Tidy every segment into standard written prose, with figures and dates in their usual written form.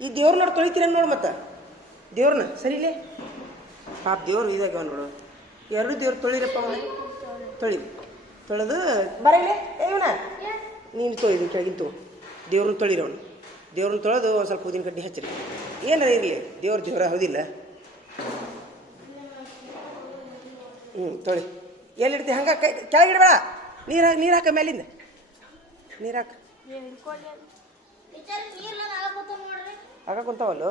ಈ ದೇವ್ರ ನೋಡಿ ತೊಳಿತೀರ ನೋಡು ಮತ್ತೆ ದೇವ್ರನ್ನ ಸರಿಲೇ ಪಾಪ ದೇವ್ರು ಇದಾಗ್ಯಾವ ನೋಡು ಎರಡು ದೇವ್ರು ತೊಳಿರಪ್ಪ ತೊಳಿ ತೊಳೆದು ಬರಲೇ ಇವನ ನೀನು ತೊಳಿದು ಕೆಳಗಿನ ತಗೋ ದೇವ್ರನ್ನ ತೊಳಿರವನು ದೇವ್ರನ್ನ ತೊಳೆದು ಒಂದು ಸ್ವಲ್ಪ ಊದಿನ ಕಡ್ಡಿ ಹಚ್ಚಿರಿ ಏನಾರ ಇರಲಿ ದೇವ್ರ ಹೌದಿಲ್ಲ ತೊಳಿ ಎಲ್ಲಿಡ್ತಿ ಹಂಗೆ ಕೆಳಗಿಡಬೇಡ ನೀರು ಹಾಕ ಮೇಲಿಂದ ನೀರು ಹಾಕ ಆಗ ಕುಂತಾವಲ್ಲ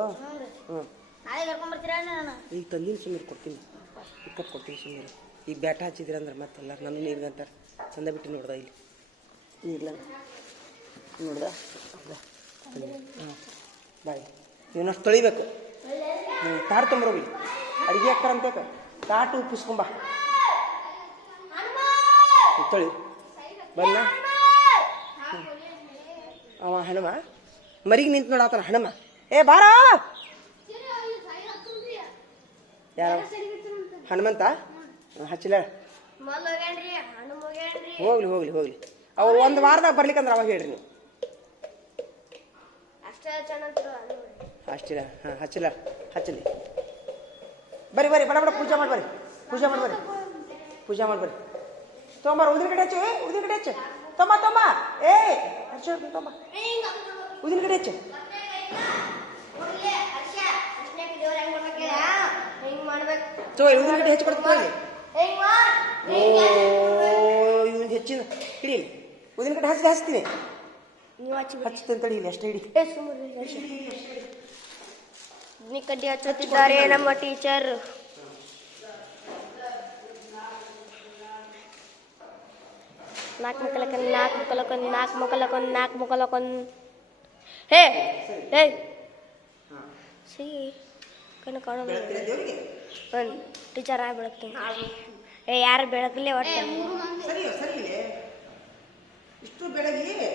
ಈಗ ತಂದಿನ ಸುಮ್ಮನೆ ಕೊಡ್ತೀನಿ ಇಕ್ಕಟ್ಟು ಕೊಡ್ತೀನಿ ಸುಮ್ಮನೆ ಈಗ ಬ್ಯಾಟ ಹಚ್ಚಿದ್ರಿ ಅಂದ್ರೆ ಮತ್ತೆಲ್ಲ ನನ್ನ ನೀರು ಅಂತಾರೆ ಚಂದ ಬಿಟ್ಟು ನೋಡ್ದ ಇಲ್ಲಿ ನೀರ್ಲ ನೋಡ್ದ ಹಾಂ ಬಾಯ್ ಇವನಷ್ಟು ತೊಳಿಬೇಕು ತಾಡು ತೊಂಬರೋಗಿ ಅಡುಗೆ ಹಾಕ್ತಾರಂತೇಕ ತಾಟು ಉಪ್ಪಿಸ್ಕೊಂಬ ತೊಳಿ ಬನ್ನ ಅವ ಹನುಮ ಮರಿಗೆ ನಿಂತು ನೋಡಾತಾನ ಹನುಮ ಏ ಬಾರ ಯಾರ ಹನುಮಂತ ಹಚ್ಚಿಲ್ಲ ಹೋಗ್ಲಿ ಹೋಗ್ಲಿ ಹೋಗ್ಲಿ ಅವ್ರು ಒಂದು ವಾರದಾಗ ಬರ್ಲಿಕ್ಕಂದ್ರೆ ಅವಾಗ ಹೇಳ್ರಿ ನೀವು ಅಷ್ಟಿಲ್ಲ ಹಾಂ ಹಚ್ಚಿಲ್ಲ ಹಚ್ಚಲಿ ಬರ್ರಿ ಬರ್ರಿ ಬಡ ಬಡ ಪೂಜೆ ಮಾಡಿ ಬರ್ರಿ ಪೂಜೆ ಮಾಡಿ ಬರ್ರಿ ಪೂಜೆ ಮಾಡಿ ಬರ್ರಿ ತೊಂಬಾರ ಉದಿನ ಕಡೆ ಹಚ್ಚು ಉದಿನ ಕಡೆ ಹಚ್ಚು ತೊಂಬ ಏ ಹಚ್ಚ ತೊಂಬ ಉದಿನ ಕಡೆ ಹಚ್ಚು ಉದಿನ ಕಡೆ ಹೆಚ್ಚು ಕೊಡ್ತೀನಿ ಇವ್ನಿಗೆ ಹೆಚ್ಚಿನ ಹಿಡೀಲಿ ಉದಿನ ಕಡೆ ಹಚ್ತೀನಿ ಹಚ್ತೀನಿ ತಡಿ ಇಲ್ಲಿ ಅಷ್ಟೇ ಹಿಡಿ ಕಡ್ಡಿ ಹಚ್ಚುತ್ತಿದ್ದಾರೆ ನಮ್ಮ ಟೀಚರ್ ನಾಲ್ಕು ಮಕ್ಕಳಕ್ಕೊಂದು ಹೇ ಹೇ ಸಿ ಕಣ್ಣು ಕಾಣೋದು ಟೀಚರ್ ಆಗಿ ಬೆಳಗ್ತೀನಿ ಏ ಯಾರು ಬೆಳಕಲೇ ಒಟ್ಟು ಇಷ್ಟು ಬೆಳಗ್ಗೆ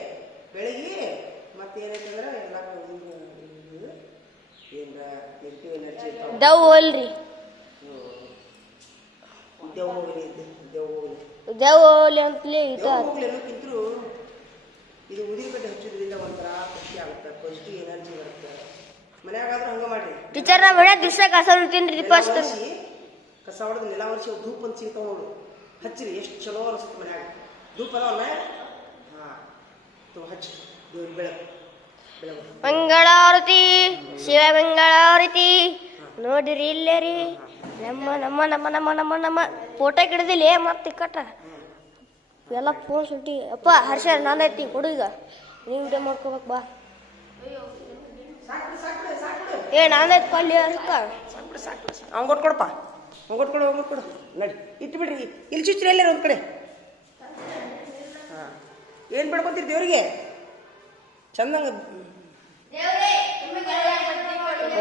ಮತ್ತೇನಂತಂದ್ರೆ ದವ್ ಅಲ್ರಿ ದವ್ ಹೋಗ್ಲಿ ಅಂತಲೇ ಕಿಂತರೂ ಇದು ಉದಿನ ಕಡ್ಡಿ ಹಚ್ಚೋದ್ರಿಂದ ಒಂಥರ ಖುಷಿ ಆಗುತ್ತೆ ಪಾಸಿಟಿವ್ ಎನರ್ಜಿ ಬರುತ್ತೆ ಮನ್ಯಾಗಾದ್ರೂ ಹಂಗ ಮಾಡ್ರಿ ಟೀಚರ್ ನಾ ಮನ್ಯಾಗ ದಿವಸ ಕಸ ಹೊಡ್ತೀನಿ ಫಸ್ಟ್ ಕಸ ಹೊಡೆದು ನೆಲ ವರ್ಷಿ ಧೂಪ ಅಂತ ಸಿಗ್ತಾವ ನೋಡು ಹಚ್ಚಿರಿ ಎಷ್ಟು ಚಲೋ ಅನಿಸುತ್ತೆ ಮನ್ಯಾಗ ಧೂಪ ಅದಾವಲ್ಲ ಹಚ್ಚಿ ದೇವ್ರಿಗೆ ಬೆಳಕು ಮಂಗಳಾರತಿ ಶಿವ ಮಂಗಳಾರತಿ ನೋಡಿರಿ ಇಲ್ಲೇ ರೀ ನಮ್ಮ ನಮ್ಮ ನಮ್ಮ ನಮ್ಮ ನಮ್ಮ ನಮ್ಮ ಫೋಟೋ ಹಿಡಿದಿಲ್ಲ ಮತ್ತೆ ಕಟ್ಟ ಎಲ್ಲ ಫೋನ್ ಸುಟ್ಟಿ ಅಪ್ಪ ಹರ್ಷ ನಾನೈತಿ ಕೊಡು ಈಗ ನೀವು ವಿಡಿಯೋ ಮಾಡ್ಕೋಬೇಕು ಬಾ ಏ ನಾನೈತಿ ಕೊಲ್ಲಿ ಅರ್ಕ ಅವ್ನು ಕೊಟ್ಕೊಡಪ್ಪ ಅವ್ನು ಕೊಡು ನಡಿ ಇಟ್ಟು ಬಿಡ್ರಿ ಇಲ್ಲಿ ಚುಚ್ಚಿರಿ ಎಲ್ಲಾರ ಒಂದು ಕಡೆ ಹಾಂ ಏನು ಬಿಡ್ಕೊತೀರಿ ದೇವ್ರಿಗೆ ಚಂದಂಗ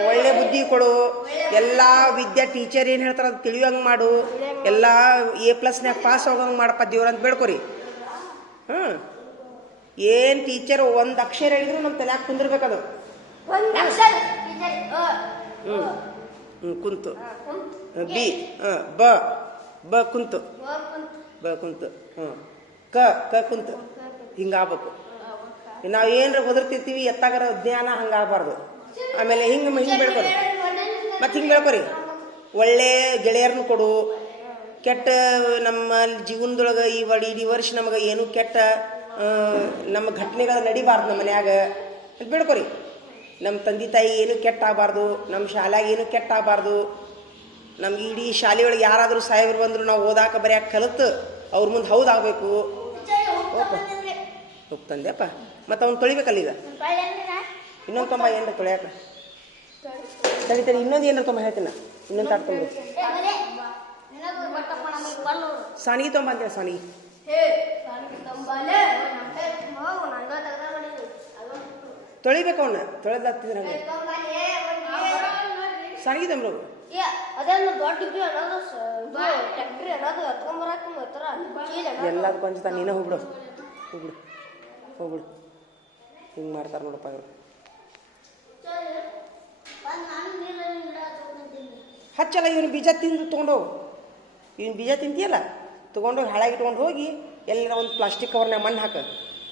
ಒಳ್ಳೆ ಬುದ್ಧಿ ಕೊಡು ಎಲ್ಲ ವಿದ್ಯಾ ಟೀಚರ್ ಏನು ಹೇಳ್ತಾರ ಅದು ತಿಳಿಯೋಂಗೆ ಮಾಡು ಎಲ್ಲ A+ನ್ಯಾಗ ಪಾಸ್ ಆಗೋಂಗೆ ಮಾಡಪ್ಪ ದೇವ್ರ ಅಂತ ಬೇಡ್ಕೊರಿ ಏನು ಟೀಚರ್ ಒಂದು ಅಕ್ಷರ ಹೇಳಿದ್ರು ನಮ್ಮ ತಲೆಯಾಗ ಕುಂದಿರ್ಬೇಕದು ಕುಂತು ಬಿ ಬ ಕುಂತು ಕ ಕುಂತು ಹಿಂಗಾಗಬೇಕು ನಾವು ಏನಾರ ಒದರ್ತಿರ್ತೀವಿ ಎತ್ತಾಗರ ಜ್ಞಾನ ಹಂಗಾಗಬಾರ್ದು ಆಮೇಲೆ ಹಿಂಗೆ ಬೆಳ್ಕೊರಿ ಮತ್ತು ಹಿಂಗೆ ಬೆಳ್ಕೊರಿ ಒಳ್ಳೆ ಗೆಳೆಯರನ್ನು ಕೊಡು ಕೆಟ್ಟ ನಮ್ಮ ಜೀವನದೊಳಗೆ ಇಡೀ ವರ್ಷ ನಮಗೆ ಏನು ಕೆಟ್ಟ ನಮ್ಮ ಘಟನೆಗಳು ನಡಿಬಾರ್ದು ನಮ್ಮ ಮನ್ಯಾಗ ಅಂತ ಬೆಳ್ಕೊರಿ ನಮ್ಮ ತಂದೆ ತಾಯಿ ಏನು ಕೆಟ್ಟ ಆಗಬಾರ್ದು ನಮ್ಮ ಶಾಲ್ಯಾಗ ಏನು ಕೆಟ್ಟ ಆಗಬಾರ್ದು ನಮ್ಗೆ ಇಡೀ ಶಾಲೆಯೊಳಗೆ ಯಾರಾದರೂ ಸಾಹೇಬರು ಬಂದರು ನಾವು ಓದಾಕ ಬರೆಯಾಕ ಕಲಿತು ಅವ್ರ ಮುಂದೆ ಹೌದಾಗಬೇಕು ಹೋಗ್ತಂದೆಪ್ಪ ಮತ್ತು ಅವ್ನು ತೊಳಿಬೇಕಲ್ಲ ಈಗ ಇನ್ನೊಂದು ತೊಂಬ ಏನಾರ ತೊಳೆಯಾಕ ತಡಿ ಇನ್ನೊಂದು ಏನಾರ ತೊಂಬ ಹೇಳ್ತೀನಿ ಇನ್ನೊಂದು ತಾಟ್ ತೊಂಬ ಸಾಣಿಗೆ ತೊಂಬ ಅಂತೇಳಿ ಸಾಣಿಗೆ ತೊಳಿಬೇಕು ಅವನ್ನ ತೊಳೆದಾಗ್ತಿದ್ರೆ ಹಂಗೆ ಸಾಣಿಗೆ ತೊಂಬ್ರು ಎಲ್ಲದಕ್ಕೂ ಅಂಜುತ್ತಾ ನೀನೇ ಹೋಗ್ಬಿಡು ಹಿಂಗೆ ಮಾಡ್ತಾರೆ ನೋಡಪ್ಪ ಅವರು ಹಚ್ಚಲ್ಲ ಇವನು ಬೀಜ ತಿಂದು ತೊಗೊಂಡೋಗು ಇವನು ಬೀಜ ತಿಂತೀಯಲ್ಲ ತೊಗೊಂಡೋಗಿ ಹಾಳಾಗಿ ಇಟ್ಕೊಂಡು ಹೋಗಿ ಎಲ್ಲರ ಒಂದು ಪ್ಲಾಸ್ಟಿಕ್ ಕವರ್ನಾಗ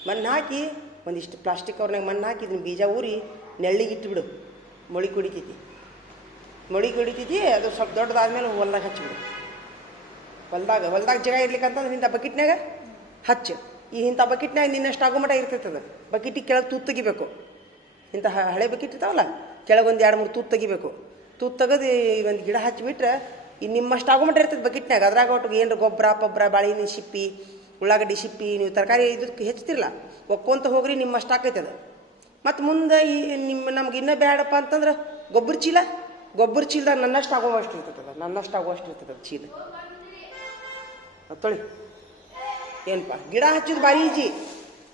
ಮಣ್ಣು ಹಾಕಿ ಒಂದಿಷ್ಟು ಪ್ಲಾಸ್ಟಿಕ್ ಕವರ್ನಾಗ ಮಣ್ಣು ಹಾಕಿ ಇದನ್ನ ಬೀಜ ಊರಿ ನೆಳ್ಳಿಗೆ ಇಟ್ಬಿಡು, ಮೊಳಿ ಕುಡಿತೈತಿ. ಮೊಳಿ ಕುಡಿತೈತಿ, ಅದು ಸ್ವಲ್ಪ ದೊಡ್ಡದಾದ್ಮೇಲೆ ಹೊಲ್ದಾಗ ಹಚ್ಚಿಬಿಡು. ಹೊಲ್ದಾಗ ಜಾಗ ಇರ್ಲಿಕ್ಕಂತಂದ್ರೆ ಇಂಥ ಬಕೆಟ್ನಾಗ ಹಚ್ಚು. ಈ ಇಂಥ ಬಕೆಟ್ನಾಗ ನಿನ್ನಷ್ಟು ಆಗುಮಟ ಇರ್ತೈತೆ. ಅದು ಬಕೆಟಿಗೆ ಕೆಳಗೆ ತೂತು ತೆಗಿಬೇಕು. ಇಂಥ ಹಳೆ ಬಕೆಟ್ ಇರ್ತಾವಲ್ಲ, ಕೆಳಗೆ ಒಂದು 2-3 ತೂತು ತೆಗಿಬೇಕು. ತೂತು ತೆಗೆದು ಒಂದು ಗಿಡ ಹಚ್ಚಿಬಿಟ್ರೆ ಈ ನಿಮ್ಮಷ್ಟು ಆಗುಮಟ ಇರ್ತೈತೆ ಬಕೆಟ್ನಾಗ. ಅದ್ರಾಗ ಒಟ್ಟು ಏನು ಗೊಬ್ಬರ ಬಾಳೆಹಣ್ಣು ಸಿಪ್ಪಿ, ಉಳ್ಳಾಗಡ್ಡಿ ಸಿಪ್ಪಿ, ನೀವು ತರಕಾರಿ ಇದಕ್ಕೆ ಹೆಚ್ಚುತ್ತಿರಲ್ಲ, ಒಕ್ಕೊಂತ ಹೋಗ್ರಿ ನಿಮ್ಮಷ್ಟು ಆಕೈತೆ ಅದು. ಮತ್ತು ಮುಂದೆ ಈ ನಮ್ಗೆ ಇನ್ನೂ ಬೇಡಪ್ಪ ಅಂತಂದ್ರೆ ಗೊಬ್ಬರ ಚೀಲದಾಗ ನನ್ನಷ್ಟು ಆಗುವಷ್ಟು ಇರ್ತದೆ ಅದು ಚೀಲ. ತೊಳಿ ಏನಪ್ಪ, ಗಿಡ ಹಚ್ಚಿದ್ದು ಭಾರಿ ಈಜಿ.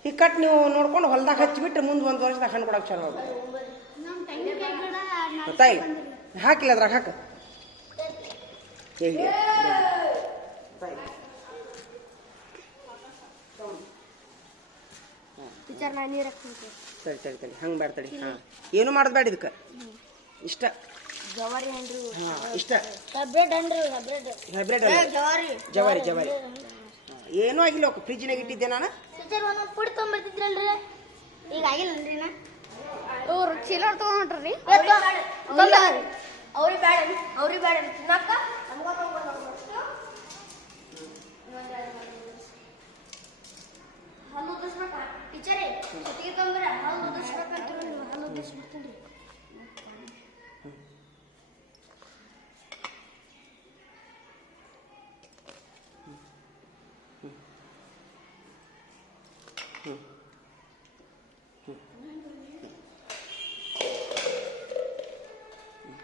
ಈ ಕಟ್ ನೀವು ನೋಡ್ಕೊಂಡು ಹೊಲ್ದಾಗ ಹಚ್ಚಿಬಿಟ್ರೆ ಮುಂದೆ 1 ವರ್ಷದಾಗ ಹಣ್ಣು ಕೊಡೋಕೆ ಚಲೋ ಆಗುತ್ತೆ. ಗೊತ್ತಾಯಿಲ್ಲ, ಹಾಕಿಲ್ಲ ಅದ್ರಾಗ ಹಾಕ ಹೇಳಿ. ತಡಿ ಹಂಗೆ ಬೇಡ, ತಡಿ. ಹಾಂ, ಏನು ಮಾಡೋದು ಬೇಡ ಇದಕ್ಕೆ. ಇಷ್ಟ ಜವಾರಿ ಹಣ್ಣು. ಹಾಂ, ಇಷ್ಟ ಹೈಬ್ರಿಡ್ ಜವಾರಿ. ಏನೂ ಆಗಿಲ್ಲ. ಫ್ರಿಜ್ನಾಗ ಇಟ್ಟಿದ್ದೆ ನಾನು. ಪುಡಿ ತೊಗೊಂಬರ್ತಿದ್ರಲ್ರಿ, ಈಗ ಆಗಿಲ್ಲನ್ರಿ ನಾ. ಚೀಲ ತೊಗೊಂಡ್ರಿ ಅವ್ರಿಗೆ ಬೇಡ ತಿನ್ನಾಕ. ಹಾಲು ಉದಿಸ್ಬೇಕ ಟೀಚರೇ, ಜೊತೆಗೆ ತೊಂಬರ ಹಾಲು ಉದಿಸ್ಬೇಕಂತ. ಹಾಲು ಉದಿಸ್ಬಿಡ್ತೀನಿ.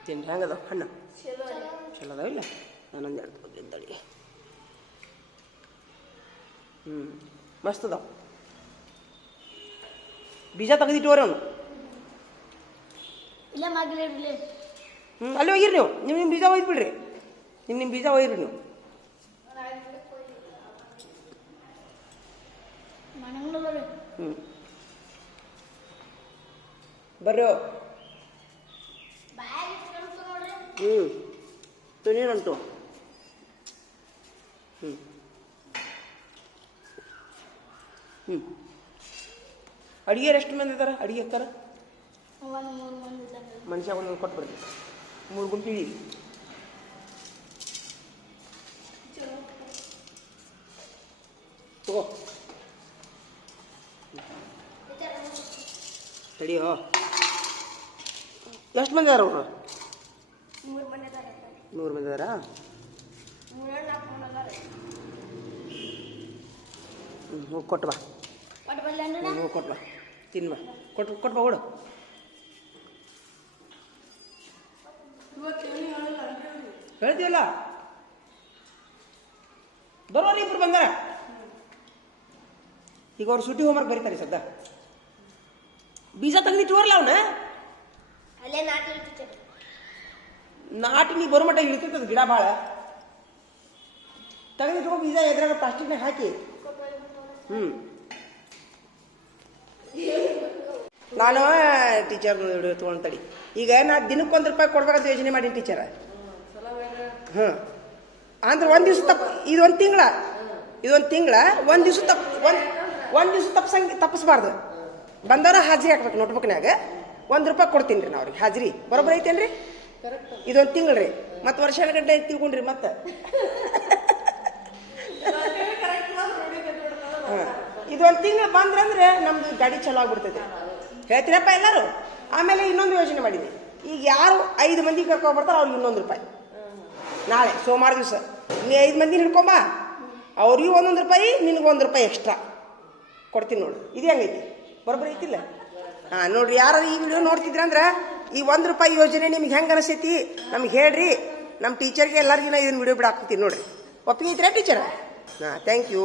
ತಿಂಡಿ ಹೆಂಗದ ಹಣ್ಣು? ಚಲೋ ಅದಾವಿಲ್ಲ? ನಾನೊಂದು 2 ತಗೊಂಡಿದ್ದಡಿ. ಮಸ್ತ್ ಅದಾವ. ಬೀಜ ತೆಗೆದಿಟ್ಟೋರಿ ಅವನು. ಅಲ್ಲಿ ಹೋಗಿರಿ ನೀವು. ನಿಮ್ಮ ಬೀಜ ಒಯ್ದು ಬಿಡ್ರಿ. ನಿಮ್ಮ ಬೀಜ ಒಯ್ದ್ರಿ ನೀವು. ಬರ್ರಿ. ತುನೀನುಂಟು. ಅಡಿಗೆರು ಎಷ್ಟು ಮಂದಿ ಇದ್ದಾರೆ? ಅಡಿಗೆ ಅಕ್ಕಾರ ಮನುಷ್ಯ ಒಂದೊಂದು ಕೊಟ್ಬಿಡ್ರಿ. 3 ಗುಂಪು ಇಡಿ. ತಗೋ ತಡಿಯೋ. ಎಷ್ಟು ಮಂದಿ ಅದಾರ ಅವರು? 3 ಮಂದಿ ಅದಾರ. ಹೋಗಿ ಕೊಟ್ಟು ಬಾ. ಹೋಗಿ ಕೊಟ್ಟು ಬಾ, ತಿನ್ಬಾ. ಕೊಟ್ಟು ಬಾ, ಓಡು. ಹೇಳ್ತೀವಲ್ಲ, ಬರೋಲ್ಲ. 2 ಬಂದಾರ. ಈಗ ಅವ್ರು ಸುಟಿ ಹೋಮ್ವರ್ಕ್ ಬರೀತಾರೆ ಸದ್ದ. ಬೀಜ ತೆಗೆದಿಟ್ಟುವರಲ್ಲ ಅವನ. ನಾಟಿ ನೀ ಬರೋ ಮಟ್ಟ ಇಳಿತೈತದ ಗಿಡ ಭಾಳ. ತೆಗೆದಿಟ್ಟು ಬೀಜ ಎದ್ರಾಗ ಪ್ಲಾಸ್ಟಿಕ್ನಾಗ ಹಾಕಿ. ನಾನು ಟೀಚರ್ ತೊಗೊಂಡ್ತಡಿ. ಈಗ ನಾ ದಿನಕ್ಕೆ ₹1 ಕೊಡ್ಬೇಕಂತ ಯೋಚನೆ ಮಾಡೀನಿ ಟೀಚರ್. ಅಂದ್ರೆ ಒಂದು ದಿವ್ಸ ಇದೊಂದು ತಿಂಗಳ ಒಂದು ದಿವ್ಸ ತಪ್ಪಿಸ್ಬಾರ್ದು. ಬಂದವ್ರ ಹಾಜರಿ ಹಾಕ್ಬೇಕು ನೋಟ್ಬುಕ್ನಾಗ. ₹1 ಕೊಡ್ತೀನಿ ರೀ ನಾ ಅವ್ರಿಗೆ ಹಾಜರಿ. ಬರೋಬ್ಬರ ಐತೇನ್ರಿ? ಇದೊಂದು ತಿಂಗಳು ರೀ. ಮತ್ತು ವರ್ಷ ಗಂಟೆ ತಿಳ್ಕೊಂಡ್ರಿ. ಮತ್ತೆ ಇದೊಂದು ತಿಂಗಳು ಬಂದ್ರಂದ್ರೆ ನಮ್ದು ಗಾಡಿ ಚಲೋ ಆಗ್ಬಿಡ್ತೈತೆ. ಹೇಳ್ತೀರಪ್ಪ ಎಲ್ಲರೂ. ಆಮೇಲೆ ಇನ್ನೊಂದು ಯೋಚನೆ ಮಾಡಿದ್ವಿ. ಈಗ ಯಾರು 5 ಮಂದಿ ಕರ್ಕೊಂಡ್ಬರ್ತಾರೋ ಅವ್ರಿಗೆ ₹1. ನಾಳೆ ಸೋಮವಾರ ದಿವಸ ನೀ 5 ಮಂದಿ ಹಿಡ್ಕೊಂಬ. ಅವ್ರಿಗೆ ₹1, ನಿನಗೆ ₹1 ಎಕ್ಸ್ಟ್ರಾ ಕೊಡ್ತೀನಿ ನೋಡು. ಇದು ಹೆಂಗೈತಿ? ಬರೋಬ್ಬರಿ ಐತಿಲ್ಲ? ಹಾಂ, ನೋಡ್ರಿ. ಯಾರು ಈ ವಿಡಿಯೋ ನೋಡ್ತಿದ್ರಂದ್ರೆ ಈ ₹1 ಯೋಜನೆ ನಿಮ್ಗೆ ಹೆಂಗೆ ಅನಿಸ್ತೈತಿ ನಮ್ಗೆ ಹೇಳ್ರಿ. ನಮ್ಮ ಟೀಚರ್ಗೆ ಎಲ್ಲರಿಗೂ ಇದನ್ನು ವಿಡಿಯೋ ಬಿಡಾಕ್ತೀನಿ ನೋಡ್ರಿ. ಒಪ್ಪಿಗೆ ಐತ್ರಾ ಟೀಚರ್? ಹಾಂ, ಥ್ಯಾಂಕ್ ಯು.